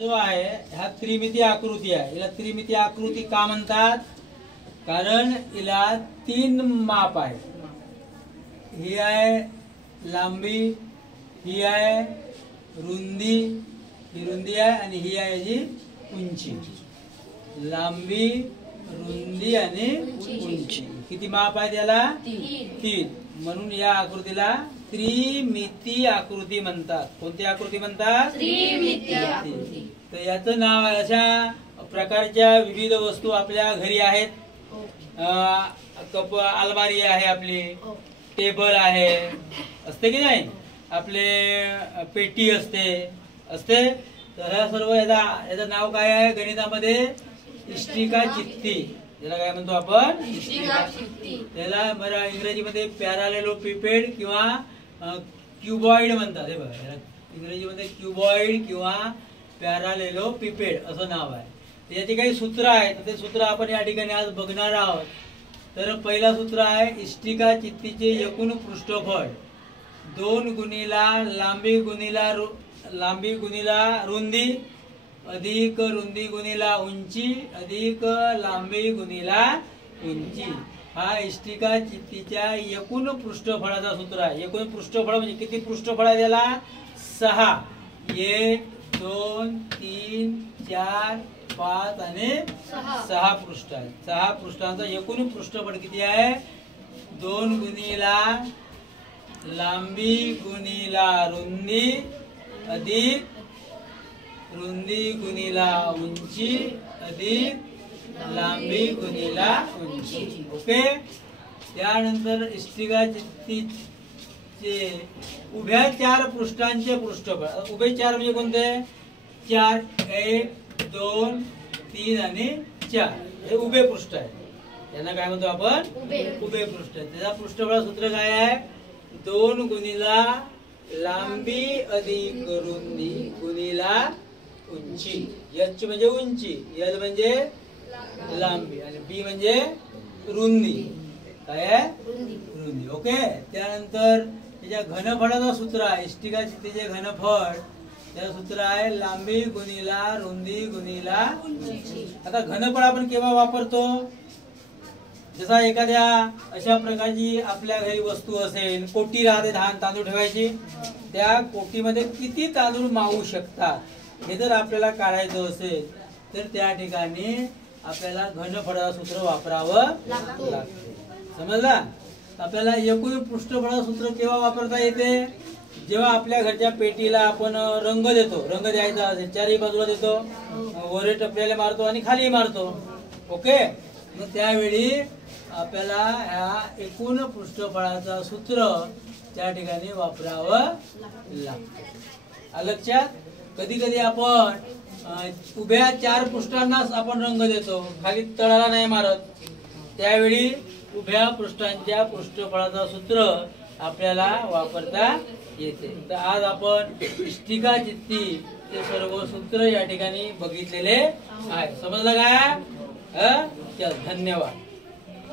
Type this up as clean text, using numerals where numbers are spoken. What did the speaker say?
जो आहे हा त्रिमितीय आकृती आहे. याला त्रिमितीय आकृती का म्हणतात? कारण हिला 3 माप आहे. ही आहे लांबी, ही आहे रुंदी, ही रुंदी आहे, आणि ही आहे जी उंची. लांबी, रुंदी आणि उंची. किती माप आहे त्याला? 3. म्हणून या आकृतीला त्रिमितीय आकृती म्हणतात. कोणती आकृती म्हणतात? त्रिमितीय आकृती. तर याचं नाव आहे. अशा प्रकारच्या विविध वस्तू आपल्या घरी आहेत. अलमारी आहे, आपली टेबल आहे, असते की नाही, आपले पेटी असते. तर ह्या सर्व याचं नाव काय आहे गणितामध्ये? इष्टिका चित्ती. त्याला काय म्हणतो आपण? इष्टिका चित्ती. त्याला इंग्रजीमध्ये पॅरालेलोपिपेड किंवा क्युबॉइड म्हणतात. हे बघा, इंग्रजीमध्ये क्युबॉइड किंवा पॅरालेलोपिपेड असं नाव आहे. त्याची काही सूत्र आहेत, ते सूत्र आपण या ठिकाणी आज बघणार आहोत. तर पहिला सूत्र आहे इष्टिका चित्तीचे एकूण पृष्ठफळ 2 गुणिला लांबी गुणिला रुंदी अधिक रुंदी गुणिला उंची अधिक लांबी गुणिला उंची. हा इष्टिका चित्तीच्या एकूण पृष्ठफळाचा सूत्र आहे. एकूण पृष्ठफळ म्हणजे किती पृष्ठफळ आहे त्याला? 6. 1 2 3 4 5 आणि 6 पृष्ठ आहे. 6 पृष्ठांचा एकूण पृष्ठफळ किती आहे? 2 गुणिला लांबी गुणिला रुंदी अधिक रुंदी गुणिला उंची अधिक लांबी गुणिला उंची. ओके. त्यानंतर इष्टिका चित्तीचे उभ्या 4 पृष्ठांचे पृष्ठफळ. उभे 4 म्हणजे कोणते? 4 1 2 3 आणि 4 हे उभे पृष्ठ आहे. यांना काय म्हणतो आपण? उभे पृष्ठ. त्याचा पृष्ठफळ सूत्र काय आहे? 2 गुणिला लांबी अधिक रुंदी गुणिला उंची. एच म्हणजे उंची, एल म्हणजे लांबी आणि बी म्हणजे रुंदी. काय आहे? रुंदी. ओके. त्यानंतर त्याच्या घनफळाचं सूत्र आहे. इष्टिका चित्तीचे घनफळ त्याचं सूत्र आहे लांबी गुणिला रुंदी गुणिला उंची. आता घनफळ आपण केव्हा वापरतो? जसा एखाद्या अशा प्रकारची आपल्या घरी वस्तू असेल, कोटी राहते, धान तांदूळ ठेवायची, त्या कोटीमध्ये किती तांदूळ मावू शकतात हे जर आपल्याला काढायचं असेल तर त्या ठिकाणी आपल्याला घनफळाचं सूत्र वापरावं लागते. समजला? आपल्याला एकूण पृष्ठफळाचं सूत्र केव्हा वापरता येते? जेव्हा आपल्या घरच्या पेटीला आपण रंग देतो, रंग द्यायचा असेल, चारही बाजूला देतो, वरे टपऱ्याला मारतो आणि खाली मारतो. ओके. मग त्यावेळी आपल्याला ह्या एकूण पृष्ठफळाचं सूत्र त्या ठिकाणी वापरावं लागतं. लक्षात? कधी कधी आपण उभ्या 4 पृष्ठांनाच आपण रंग देतो, खाली तळाला नाही मारत. त्यावेळी उभ्या पृष्ठांच्या पृष्ठफळाचं सूत्र आपल्याला वापरता येते. तर आज आपण इष्टिका चित्ती ते सर्व सूत्र या ठिकाणी बघितलेले आहे. समजलं का? चल, धन्यवाद.